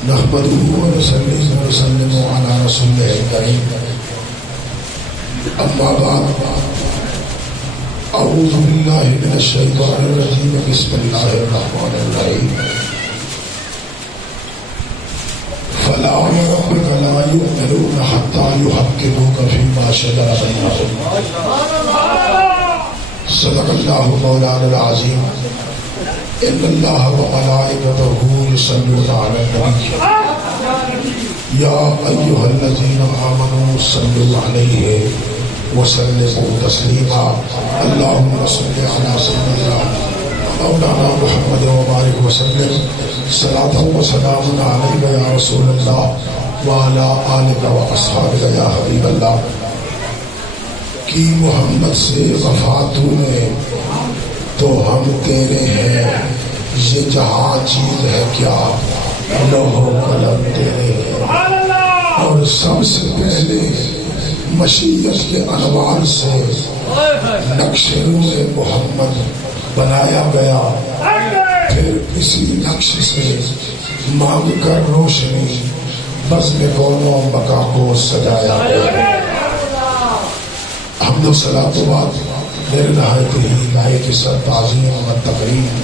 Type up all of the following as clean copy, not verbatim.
نحمده ونصلي ونسلم على رسوله الكريم أما بعد أعوذ بالله من الشيطان الرجيم بسم الله الرحمن الرحيم فلا وربك لا يؤمنون حتى يحكموك فيما شجر بينهم صدق الله مولانا العظيم إن الله وملائكته يصلون على النبي يا أيها الذين آمنوا صلوا عليه وسلموا تسليما اللهم صل على سيدنا مولانا محمد وبارك وسلم صلاة وسلام عليك يا رسول الله وعلى آلك وأصحابك يا حبيب الله کی محمد سے وفا تو نے تو ہم تیرے ہیں یہ جہاں چیز ہے کیا لوح و قلم تیرے ہیں اور سب سے پہلے مشیت کے انوار سے نقش روح محمد بنایا گیا پھر اسی نقش سے مانگ کر روشنی بزم کونوں بقا کو سجایا گیا حمد و صلاۃ و بعد میرے نہایت ہی لائق سر تعظیم و تقریم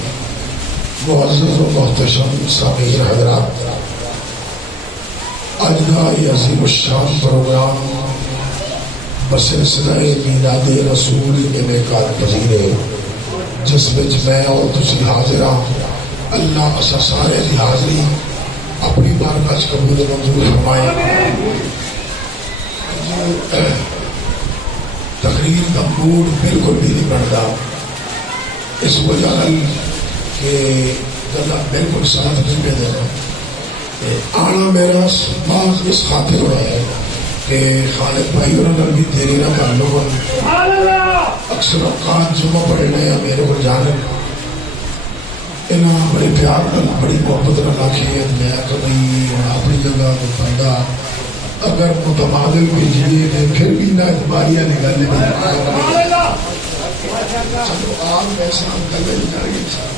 معزز و محتشم سامعین حضرات، آج کا یہ عظیم الشان پروگرام بسلسلہ میلاد رسول انعقاد پذیر ہے جس وچ میں اور تسی حاضر ہاں۔ اللہ اسا سارے دی حاضری اپنی بارگاہ قبول منظور فرمائے۔ تقریر کا موڈ بالکل بھی نہیں بنتا اس وجہ کہ گلا بالکل ساتھ نہیں پہ دینا آنا میرا بعض اس خاطر ہوا ہے کہ خالد بھائی اور بھی تیری نہ تعلق اکثر اوقات جمعہ پڑھنے یا میرے کو جانے انہاں بڑی پیار بڑی محبت رکھا کھیت میں کبھی اپنی جگہ کو بندہ اگر متبادل بھیجیے گئے پھر بھی نہ اعتباریاں نکالنے میں چلو آپ ایسا گلے نکال گئے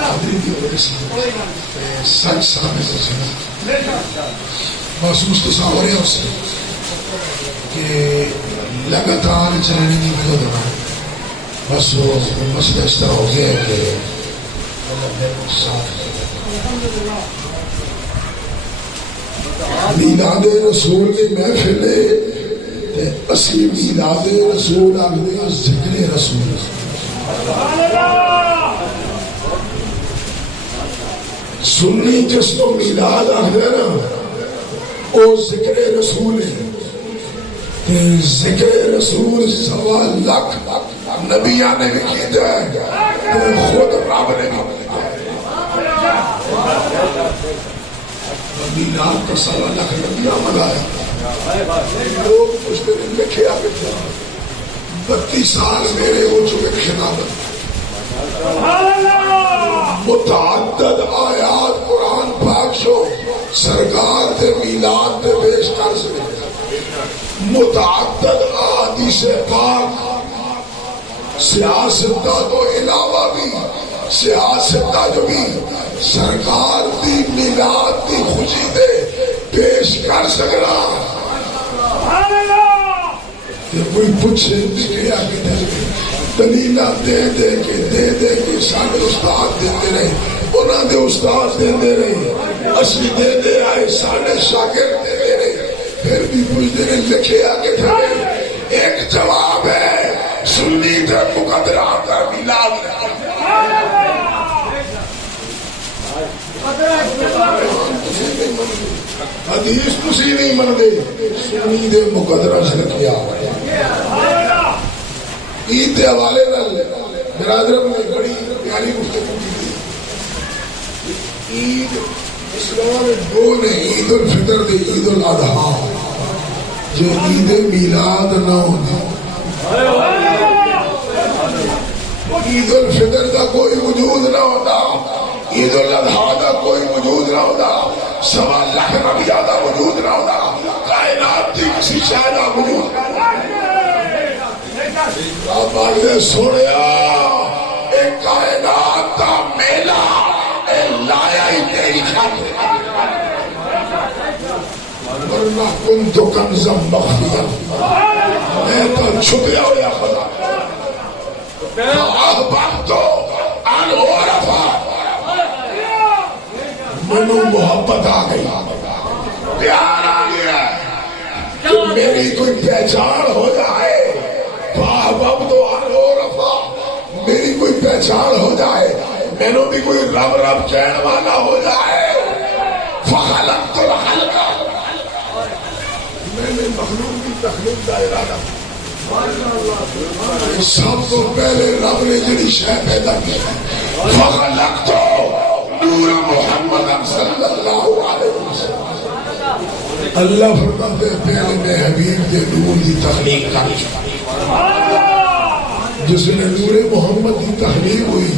حاضری کی وجہ سے سچ سامنے سے سنا محسوس تو ساور ہے اس سے کہ لگاتار چلنے کی وجہ دینا بس وہ مسئلہ اس طرح ہو گیا ہے کہ میلاد رسول کی محفل اسی میلاد رسول آگے ذکر رسول سنی جس کو میلاد آگے نا وہ ذکر رسول ہے۔ ذکر رسول سوا لاکھ نبیان نے بھی کی جائے خود رب نے بھی میلاد کا سوا لاکھ نبیاں منایا لوگ اس دن لکھے آگے تھے 32 سال میرے ہو چکے خطابت متعدد آیات قرآن پاک شو سرکار تے میلاد تے پیش کر سکے متعدد احادیث پاک سیاست کا تو علاوہ بھی سیاست کا جو بھی سرکار دی میلاد دی خوشی دے پیش کر سکنا کوئی پوچھے کیا کہ دلیل دے دے کے سارے استاد دیتے رہے انہوں نے استاد دیتے رہے اصلی دے دے آئے سارے شاگرد دیتے رہے پھر بھی پوچھتے رہے لکھے آگے تھے ایک جواب ہے سنی تھے مقدرات کا میلاد حدیث تسی نہیں من دے سنی دے مقدرہ سے رکھیا عید دے حوالے برادرم نے بڑی پیاری گفتگو کی عید اسلام میں دو نے عید الفطر دے عید الاضحیٰ جو عید میلاد نہ ہوتی عید الفطر کا کوئی وجود نہ ہوتا عید الاضحیٰ کا کوئی وجود نہ ہوتا سوا لاکھ نبی زیادہ وجود نہ ہوتا کائنات کی کسی شے کا وجود آپ آگے سنیا ایک کائنات کا میلہ لایا ہی تیری چھت ورنہ کنت کنزا مخفیا، میں تو چھپیا ہوا خزانہ، احببت ان عرفا، منو محبت آ گئی، پیار آ گیا کہ میری کوئی پہچان ہو جائے، احببت ان عرفا، میری کوئی پہچان ہو جائے، مینوں بھی کوئی رب رب کہنے والا ہو جائے، فخلقت الخلق، میں نے مخلوق کی تخلیق کا ارادہ، سب تو پہلے رب نے جڑی شے پیدا کی، فخلقت نور محمد صلی اللہ علیہ وسلم، اللہ فرماتے ہیں پہلے میں حبیب کے نور کی تخلیق کری، جس نے نور محمد کی تخلیق ہوئی،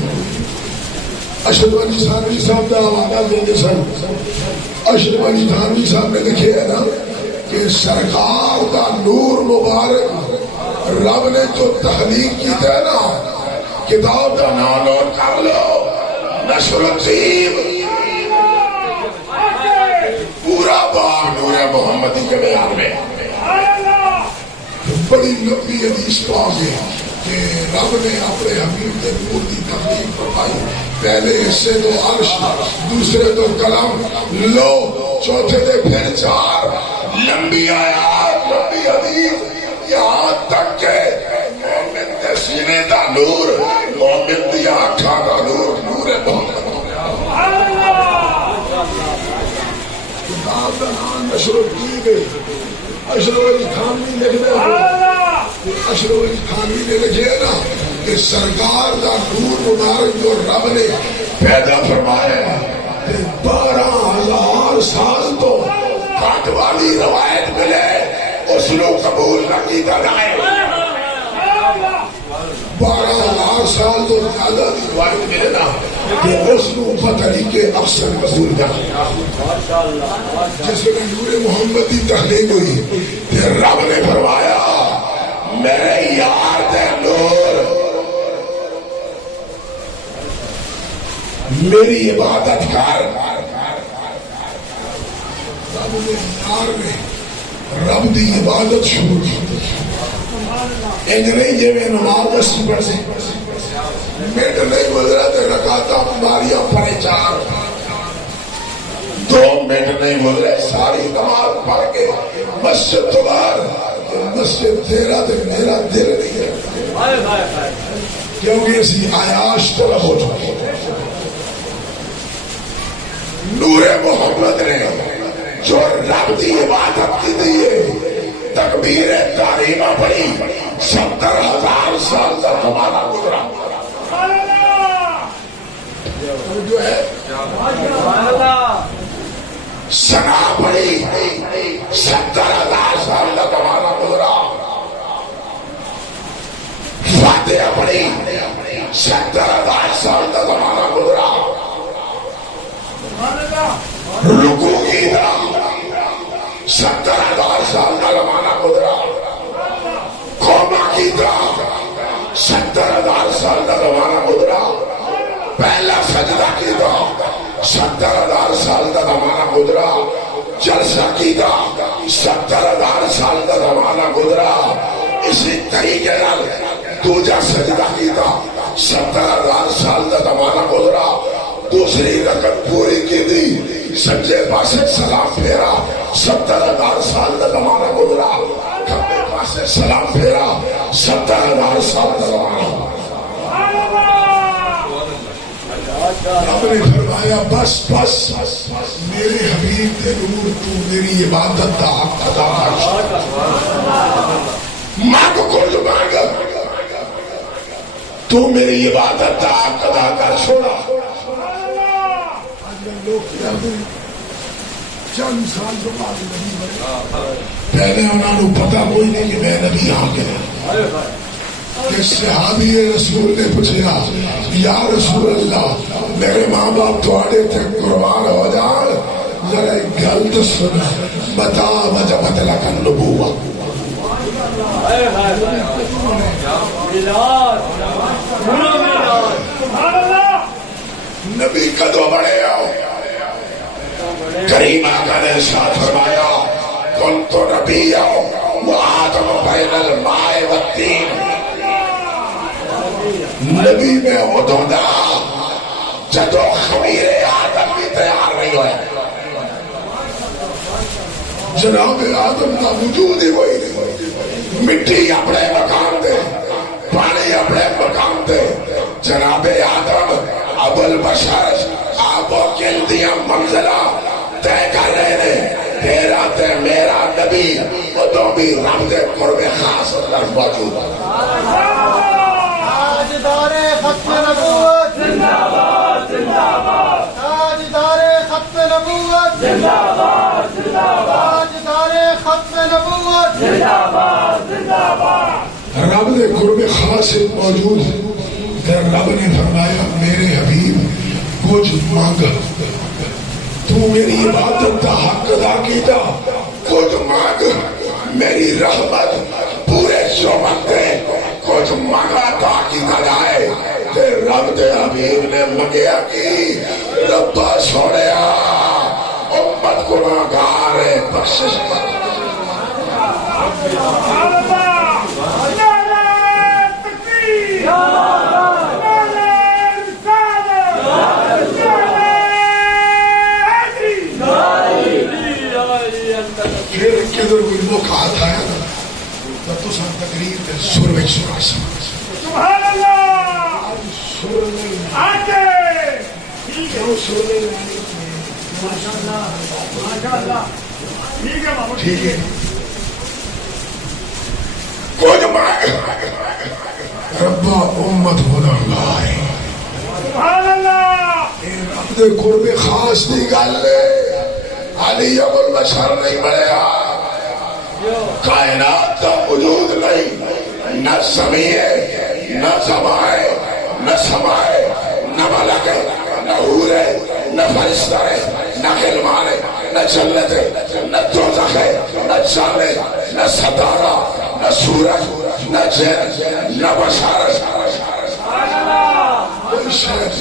اشرف علی تھانوی صاحب کا حوالہ دینے سن، اشرف علی تھانوی صاحب نے لکھے ہے نا کہ سرکار کا نور مبارک رب نے جو تخلیق کی ہے نا، کتاب کا نام نوٹ کر لو، نشر الطیب، پورا باب نور محمدی کے بیان میں، بڑی لمبی حدیث پا گیا کہ رب نے اپنے حبیب کے نور کی تخلیق فرمائی، پہلے حصے تو عرش، دوسرے تو قلم، لو، چوتھے دے پھر چار، لمبی آیات، لمبی حدیث، یہاں تک کہ مومن کے سینے کا نور، مومن کی آنکھاں کا نور، نور محمد، کتاب کا نام نشر کی گئی، اشرف علی تھانوی لکھ دے، اشرف علی تھانوی نے لکھے نا کہ سرکار کا نور مبارک جو رب نے پیدا فرمایا، 12,000 سال تو کٹ والی روایت ملے اس نے قبول نہ کیتا جائے، 12,000 سال تو زیادہ کی روایت ملے نا کہ اس نے بطریقے اکثر قبول نہ کیا، جس میں نور محمد کی تخلیق ہوئی، پھر رب نے فرمایا میرے یار دے نور میری عبادت کر، رب نے یار نے رب دی عبادت شروع کی، انج نہیں جی میں نماز مسجد پڑھ سے منٹ نہیں گزرا تو رکعتاں ماریاں پڑے 4، 2 منٹ نہیں گزرے ساری نماز پڑھ کے مسجد تو باہر، مسجد تیرا تے میرا دل نہیں ہے، کیونکہ اسی عیاش طرح ہو چکے، نور محمد نے جو رب دی عبادت کی دیئے، تکبیر تحریمہ پڑی، 70,000 سال کا زمانہ گزرا، جو ہے سنا پڑی، 70,000 سال کا زمانہ گزرا، فاتحہ پڑی، 70,000 سال کا زمانہ گزرا، رکوع کی طرح 70,000 سال کا زمانہ گزرا، قوما کی طرح 70,000 سال کا زمانہ گزرا، پہلا سجدہ کی طرح 70,000 سال کا زمانہ گزرا، جلسہ کی طرح 70,000 سال کا زمانہ گزرا، اسی طریقے دوجا سجدہ کی طرح 70,000 سال کا زمانہ گزرا، دوسری رکعت پوری کی دی، سجدے پاسے سلام پھیرا، 70,000 سال کا زمانہ گزرا، کھبے پاسے سلام پھیرا، 70,000 سال کا زمانہ، رب نے فرمایا بس بس میرے حبیب کے نور تو میری عبادت کا حق ادا کر، مانگ کچھ مانگ، تو میری عبادت کا حق ادا کر چھوڑا، چند سال تو بعد نبی بنے، پہلے انہوں نے پتا کوئی نہیں کہ میں نبی آ گیا، کہ صحابی رسول نے پوچھا یا رسول اللہ میرے ماں باپ تھوڑے تھے قربان ہو جان، ذرا گل تو سن، بتا وجبت لک النبوہ، نبی کدو بڑے آؤ، کریم آقا نے ساتھ فرمایا كنت نبيا وآدم بين الماء والطين. نبی میں ودودا جدو خمیر آدم بھی تیار نہیں ہوئے. جناب آدم کا وجود ہی وہی نہیں. مٹی اپنے مقام دے, پانی اپنے مقام دے. جناب آدم ابو البشر آپ کل دیا منزلہ طے کر رہے ہیں. تیرا تے میرا نبی وہ تو بھی رب دے قرب خاص اللہ موجود ہے. تاجدار ختم نبوت زندہ باد زندہ باد. تاجدار ختم نبوت زندہ باد زندہ باد. تاجدار ختم نبوت زندہ باد زندہ باد. رب دے قرب خاص موجود ہے. رب نے فرمایا میرے حبیب کچھ مانگ, تو میری عبادت کا حق ادا کیتا, کچھ مانگ میری رحمت پورے شعبت دے. کچھ مانگا تا کیتا جائے. تے رب دے حبیب نے منگیا کی ربا سوڑیا امت گناہگار بخشش کر. پھر کدھر کوئی موقع آتا ہے نا جب تو سب تقریر تے سر وچ سنا سبحان اللہ. سر نہیں آگے کیوں سر نہیں ماشاءاللہ ماشاءاللہ. ٹھیک ہے بابا ٹھیک ہے. کچھ مانگ ربا امت گناہگار ہے. سبحان اللہ. رب دے قرب خاص دی گل علی ابو البشر نہیں بنیا. کائنات کا وجود نہیں, نہ زمین نہ زمائے نہ سمائے نہ ملک نہ حور ہے نہ فرشتہ ہے نہ غلمان ہے نہ جنت ہے نہ دوزخ ہے نہ جانے نہ ستارہ نہ سورج نہ جن نہ بشارت. کوئی شخص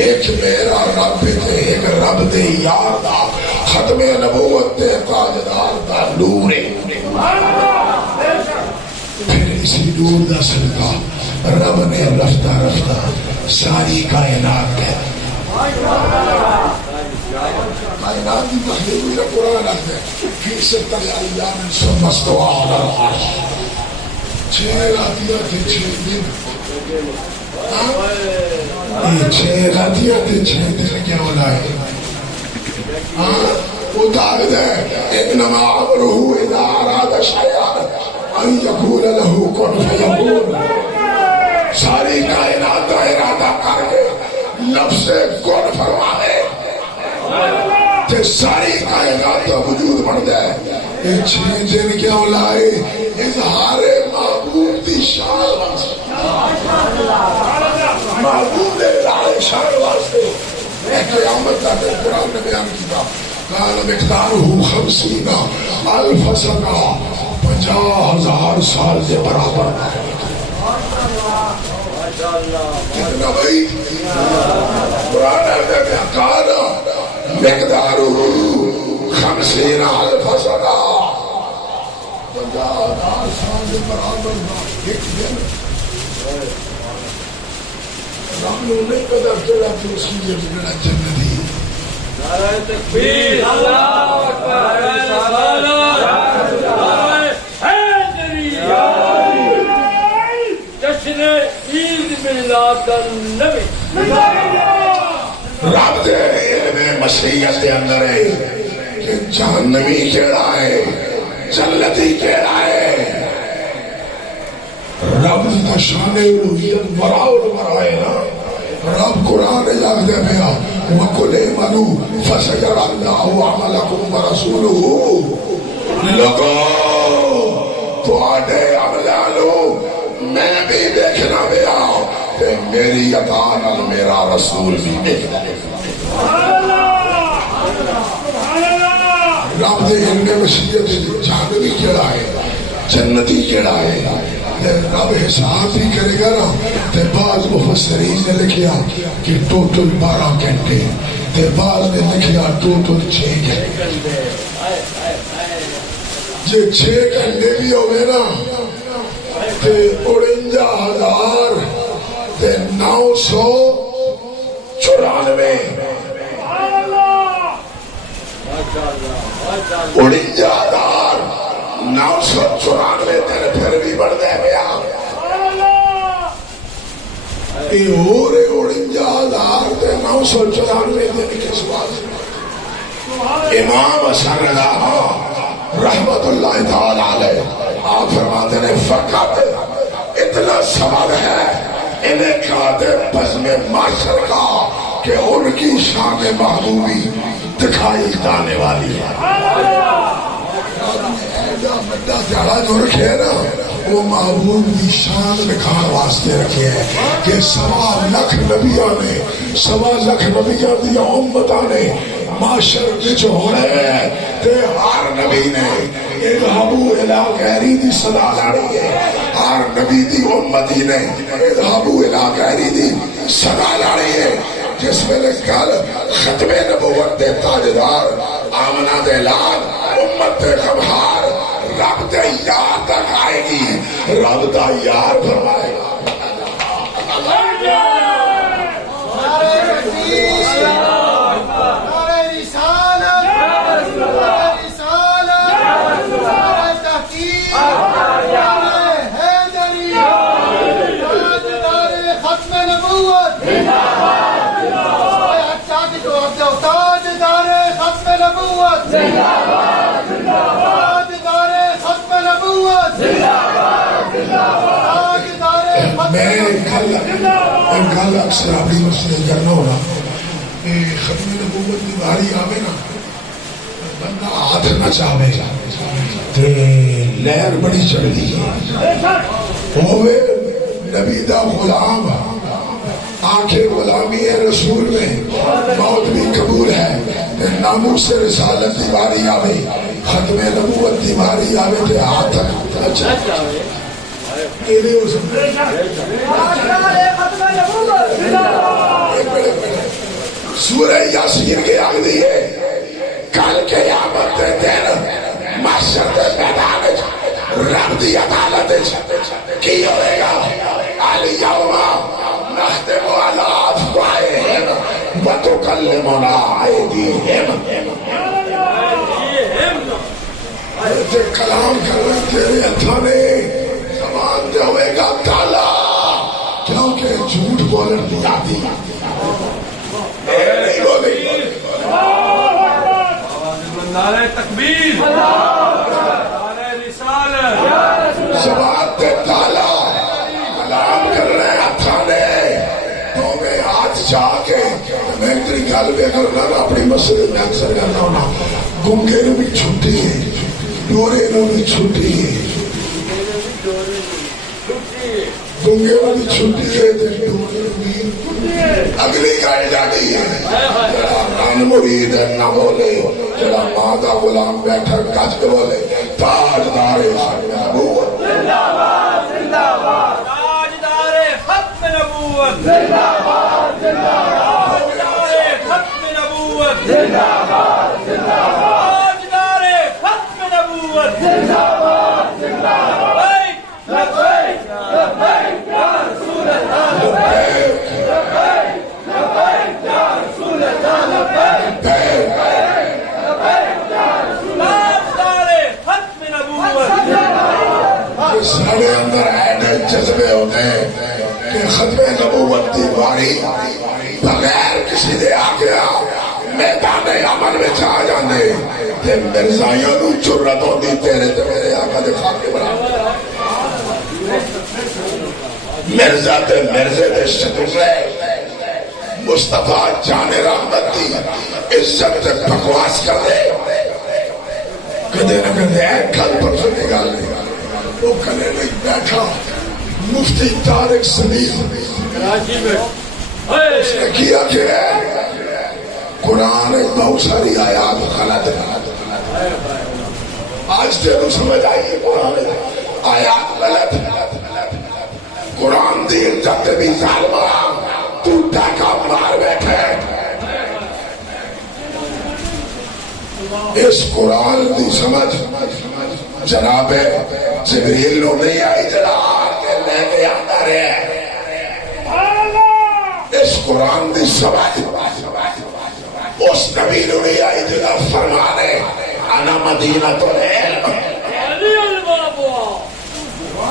ایک میرا رب تے ایک رب دے یار دا ختم نبوت تے تاجدار دا نور ہے. پھر اسی نور دا صدقہ رب نے رفتہ رفتہ ساری کائنات کے کائنات کی تحقیق میرا قرآن آتا ہے فی ستۃ ایام ثم استوى علی العرش. 6 راتیاں تے 6 دن. 6 راتیاں تے 6 دن کیا ہونا ہے. وہ دعوت ہے انما امرہ اذا اراد شیئا ان یقول له کن فیکون. ساری کائنات کا ارادہ کر کے لفظ کن فرمانے تے ساری کائنات کا وجود بن جائے. یہ 6 دن کیا ہونا ہے اظہار محبوب دی شان محبوب الہی شان واسطے. قیامت تک قرآن نے بیان کیا قال مقدارہ 50 الف سنہ 50,000 سال سے برابر. کتنا بھائی قرآن نے قال مقدارہ 50 الف سنہ 50,000 سال سے برابر. ایک دن رب نے نہیں قدر چلا تو اس کی جگہ جنتی. نعرہ تکبیر اللہ اکبر حیدری جشن عید میلاد النبی. رب دے علم مشیت کے اندر ہے کہ جہنمی کیڑا ہے جنتی کیڑا ہے. رب کا شان الوہیت ورا ہے نا. رب قرآن یاد دے پیا وَقُلْ اعْمَلُوا فَسَيَرَى اللَّهُ عَمَلَكُمْ وَرَسُولُهُ. لوگو تواڈے عملانو میں بھی دیکھنا پیا تے میری عطا نال میرا رسول بھی دیکھنا. رب دے علم مشیت جہنمی کیڑا ہے جنتی کیڑا ہے. رب حساب بھی کرے گا نا. تے بعض مفسرین نے لکھیا کہ ٹوٹل 12 گھنٹے تے بعض نے لکھیا ٹوٹل 6 گھنٹے. جی 6 گھنٹے بھی ہوئے نا تے 49,994 49,994 دن پھر بھی بڑھتے پیا. یہ ہو رہے 49,994 دن کس بات. امام حسن رضا رحمت اللہ تعالی علیہ آپ فرماتے ہیں فقط اتنا سوال ہے انہیں کہتے بزم معاشر کا کہ ان کی شان محبوبی دکھائی جانے والی ہے. بڑا پیارا جو رکھے ہے نا وہ محبوب کی شان دکھان واسطے رکھے ہے کہ 1.25 لاکھ نبیاں نے 1.25 لاکھ نبیاں دیا امتاں نے معاشر وچ ہونے تے ہر نبی نے اذهبوا الى غیری دی صدا لاڑی ہے. ہر نبی دی امتی نے اذهبوا الى غیری دی صدا لاڑی ہے. جس ویلے کل ختم نبوت دے تاجدار آمنہ دے لال امت دے غمہار رب دے یار تک آئے گی. رب دا یار فرمائے گا میں گل اکثر اپنی مسئلے کرنا ہونا ختم نبوت کی باری آوے نا بندہ ہاتھ نہ چاہے تے لہر بڑی چڑھتی ہے ہوئے نبی دا غلام آنکھیں غلامی ہے رسول میں موت بھی قبول ہے ناموس سے رسالت دی باری آوے ختم نبوت دی باری آوے تے ہاتھ نہ چاہے سورہ یاسین کے آگ دیئے کل قیامت دے دن محشر دے میدان رب دی عدالت کی ہوئے گا الیوم نختم علی افواہہم وتکلمنا ایدیہم. کلام کرنے تیرے ہتھاں نے زبان دے ہوئے گا تالا کیونکہ جھوٹ بولن دی آتی نہیں بولے. نعرہ تکبیر نعرہ رسالت زبان دے تالا کلام کرنے ہتھاں نے تو میں ہاتھ جا کے میں تیری گل بے کرنا اپنی مسئلے میں اکثر کرنا ہونا گنگے نو بھی چھٹی ہے ڈورے نو بھی چھٹی ہے گنگے والی چھٹی ہے اگلی گائے جاتی ہے نان مرید نہ بولے جڑا ماں کا غلام بیٹھا کچھ بولے تاجدار نبوت زندہ باد زندہ باد تاجدار ختم نبوت زندہ باد زندہ باد تاجدار ختم نبوت زندہ باد زندہ باد تاجدار ختم نبوت زندہ باد زندہ باد. لبیک لبیک یا رسول اللہ لبیک لبیک لبیک یا رسول اللہ لبیک لبیک یا رسول اللہ تاجدار ختم نبوت. سارے اندر ایسے جذبے ہوتے ہیں کہ ختم نبوت کی باری بغیر کسی دے آ گیا میدان عمل میں آ جانے تے مرزائیوں نو جرت ہوندی تیرے تے میرے آقا دے خاکے برابر. مرزا تے مرزے دے شکرے مصطفیٰ جان رحمت دی عزت تے بکواس کر دے کدے نہ کدے کل پرسوں کی گل نہیں وہ کلے نہیں بیٹھا مفتی طارق سلیم اس نے کیا کہ قرآن بہت ساری آیات غلط ہے. آج تیرے سمجھ آئیے قرآن آیات غلط ہے. قرآن دی عزت بھی ظالمہ تو ڈاکہ مار بیٹھے. اس قرآن دی سمجھ جناب جبریل نو نہیں آئی جڑا کے لے کے آتا رہے اس قرآن دی سمجھ اس نبی نو نہیں آئی جڑا فرمانے انا مدینہ تو العلم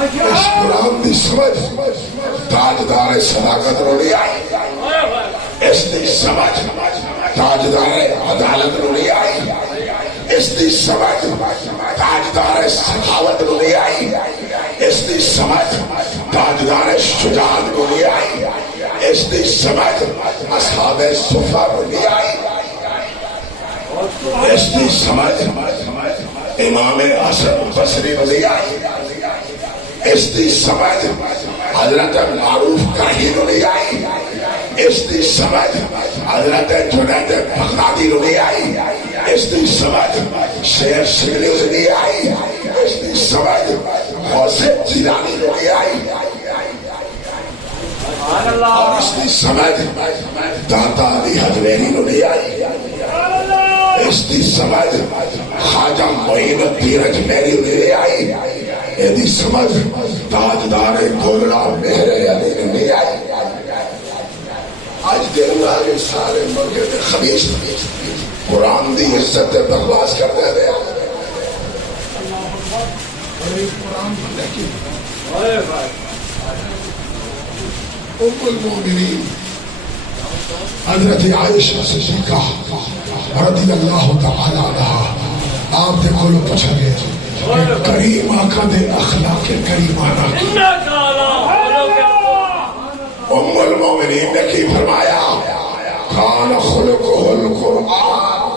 اس قرآن دی سمجھ تاجدار صداقت نو نہیں آئی اس دی سمجھ تاجدار عدالت نو نہیں آئی اس دی سمجھ تاجدار سخاوت نو نہیں آئی اس دی سمجھ تاجدار شجاعت نو نہیں آئی اس دی سمجھ اصحاب صفہ نو نہیں آئی اس دی سمجھ امام حسن بصری نو نہیں آئی اس دی سمجھ حضرت معروف کاہی نو نہیں آئی اس دی سمجھ حضرت جنید بغدادی نو نہیں آئی اس دی سمجھ شیر شبلی نو نہیں آئی اس دی سمجھ غوث جیلانی نو نہیں آئی اور اس دی سمجھ داتا علی حجویری نو نہیں آئی اس دی سمجھ خواجہ معین الدین اجمیری نو نہیں آئی یہ سمجھ تاجدار گولڑا مہر علی نے نہیں آئی آج دن آگے سارے ملکے دے خبیث قرآن دی عزت بکواس کر دے دے ام المومنین حضرت عائشہ صدیقہ رضی اللہ تعالی عنہا آپ دے کھولو پچھا گئے کریم آقا دے اخلاق کریمانہ ام المومنین نے کی فرمایا کان خلقہ القرآن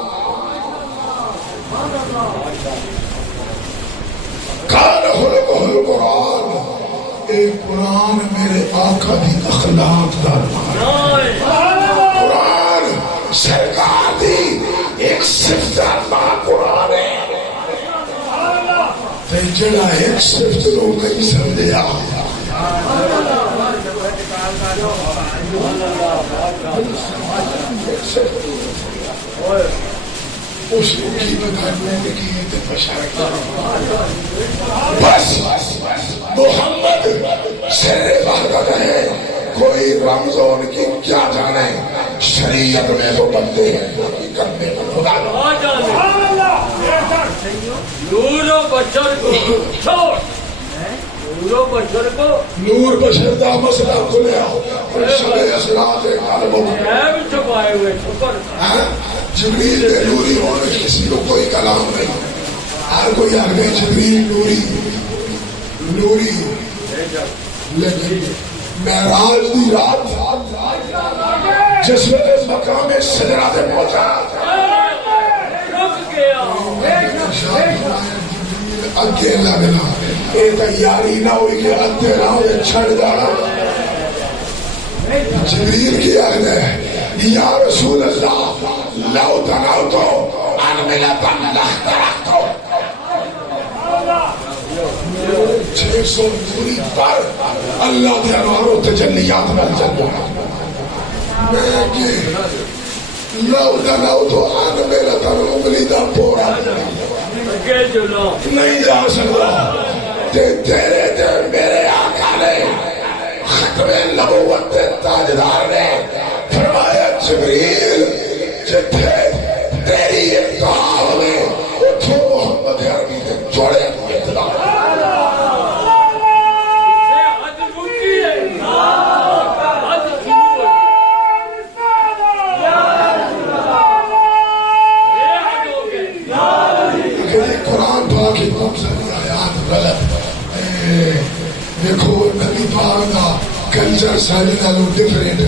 کان خلقہ القرآن اے قرآن میرے آقا دی اخلاق دار قرآن سرکار دی ایک صفت قرآن ہے جڑا ایک صفت لوگ نہیں سمجھیا اس کی بدھانے کی بس محمد سر بہت ہے کوئی رمضان کی کیا جانے شریعت میں تو بنتے ہیں حقیقت میں نور بشر کو چھوڑ نور بشر کو نور بشر دا مسئلہ کھلیا شب اسرات قلب ہے بھی چھپائے ہوئے چھپر جبریل دے نوری ہونے کسی کو کوئی کلام نہیں ہر کوئی آگے جبریل نوری نوری لیکن معراج دی رات جس وقت مقام سجرہ سے پہنچا اگے لگنا یہ تیاری نہ ہوئی کہ ادھے راہ چھڑ جانا جبریل کی آگے یا رسول اللہ لو تناوتو ان ملا بن لخترکتو 600 دوری پر اللہ کے انوار و تجلیات میں جنگا میں کہ لو تناوتو ان ملا بن انگلی دا پورا نہیں جا سکتا تیرے تے میرے آقا نے ختم نبوت تاجدار نے فرمایا جبریل جتھے تیری ابتحال میں اتھو محمد عربی کے جوڑے ہوئے تلا قرآن پاک کی مقصدی آیات غلط دیکھو نبی پاک دا کلچر سارے نالوں ڈیفرنٹ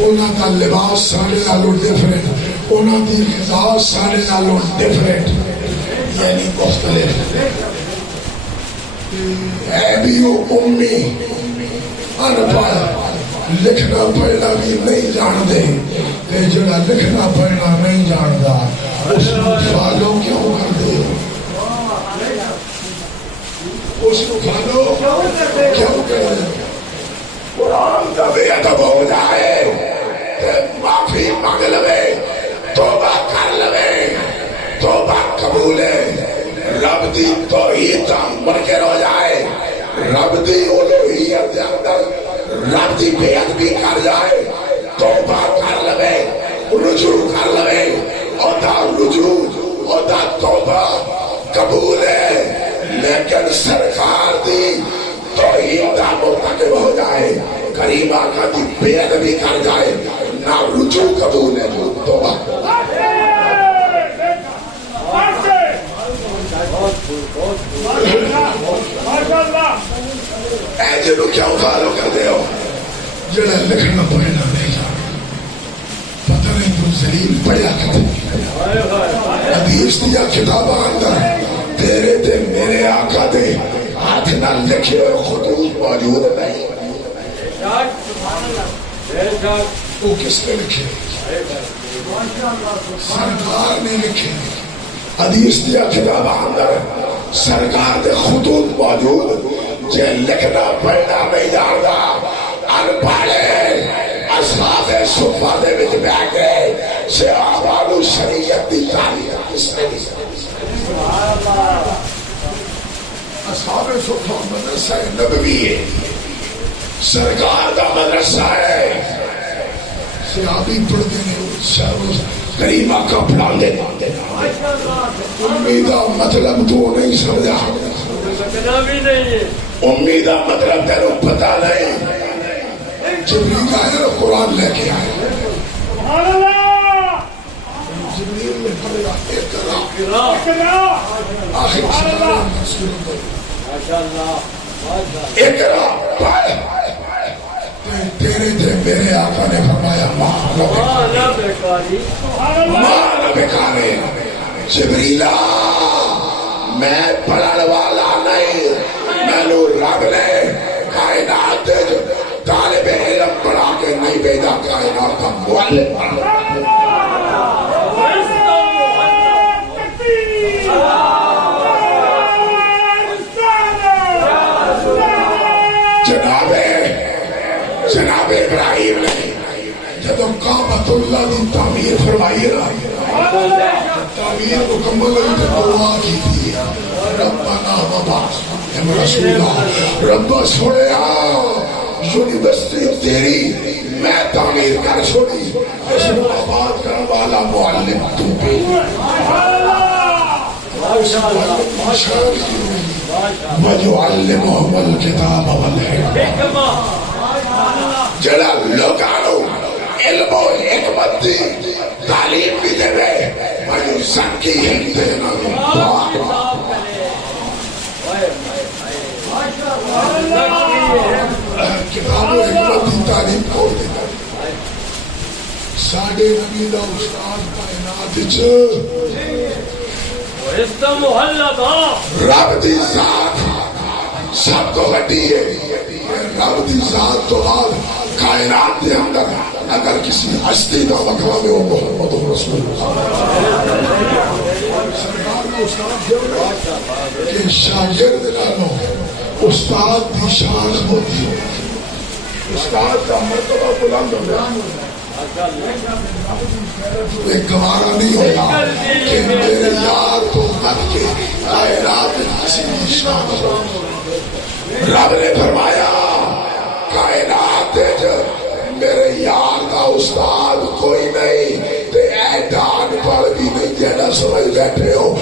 انہاں دا لباس سارے نالوں ڈیفرنٹ انہاں دی غذا سارے نالوں ڈیفرنٹ یعنی مختلف ہے بھی وہ امی ان پڑھ لکھنا پڑھنا بھی نہیں جان دے جڑا لکھنا پڑھنا نہیں جاندا اس کو فالو کیوں کر دے اس کو فالو کیوں کر دے قرآن کا بے ادب ہو جائے معافی مانگ لوے توبہ کر لوے توبہ قبول ہے رب رب دی توحید تام بن کے رو جائے رب دی الوہیت دے اندر رب دی بے ادبی کر جائے توبہ کر لوے رجوع کر لوے اور دا رجوع اور دا توبہ قبول ہے لیکن سرکار دی توحید دا مرتکب ہو جائے کریم آقا دی بے ادبی کر جائے نہ رجوع قبول ہے جو توبہ اے جنو کیا اتارو کر دے ہو جڑا لکھنا پڑھنا نہیں جانا پتہ نہیں تو زلیل پڑھیا کرتے حدیث دیا کتابہ اندر تیرے تے میرے آقا دے ہاتھ نہ لکھے ہوئے خطوط موجود نہیں وہ کس نے لکھے سرکار نے لکھے حدیث دیا کتابہ اندر سرکار دے خطوط موجود جے لکھنا پڑھنا نہیں جانا ان پڑھے اصحاب صفحہ دے وچ بیٹھ گئے صحابہ و شریعت دی تعلیم کس نے دی اصحاب صفحہ مدرسہ نبوی ہے سرکار دا مدرسہ ہے صحابی پڑھتے ہیں کریمہ کا پڑھان دے امیدہ مطلب تو نہیں سمجھا امیدہ مطلب تیرے پتہ نہیں جبریل آئے اور قرآن لے کے آئے جبریل نے پڑھا اقرا آخر اقرا پڑھ تیرے تے میرے آقا نے فرمایا ماں نہ بکارے جبریلہ میں پڑھن والا نہیں میں نو رب نے کائنات دے جو طالب علم پڑھا کے نہیں بھیجا کائنات کا معلم جناب ابراہیم نے جب کعبۃ اللہ کی تعمیر فرمائی تعمیر مکمل ہوئی تو دعا کی تھی ربنا وبعث رسولا رب سوڑیا یونیورسٹی تیری میں تعمیر کر چھوڑی اس کو آباد کرنے والا معلم تو بھی وَيُعَلِّمُهُمُ الْكِتَابَ وَالْحِكْمَةَ جڑا لوگانو علم و حکمت دی تعلیم بھی دے رہے مجھو سنکی ہم دینا کتاب و حکمت دی تعلیم کو دینا ساڑھے نبی دا استاد کائنات رب دی ذات سب کو گھٹی ہے رب دی ذات تو بعد کائنات دے اندر اگر کسی ہستی دا مقام ہے وہ محمد رسول سرکار نے استاد دے کہ شاگرد نالو استاد دی شان ہوتی ہے استاد کا مرتبہ بلند ہو گیا ایک گوارا نہیں ہوگا کہ میرے یار کو مت کے کائنات حسین شان ہو رب نے فرمایا کائنات میرے یار کا استاد کوئی نہیں تے اے ڈان پر بھی نہیں دینا سمجھ بیٹھے ہو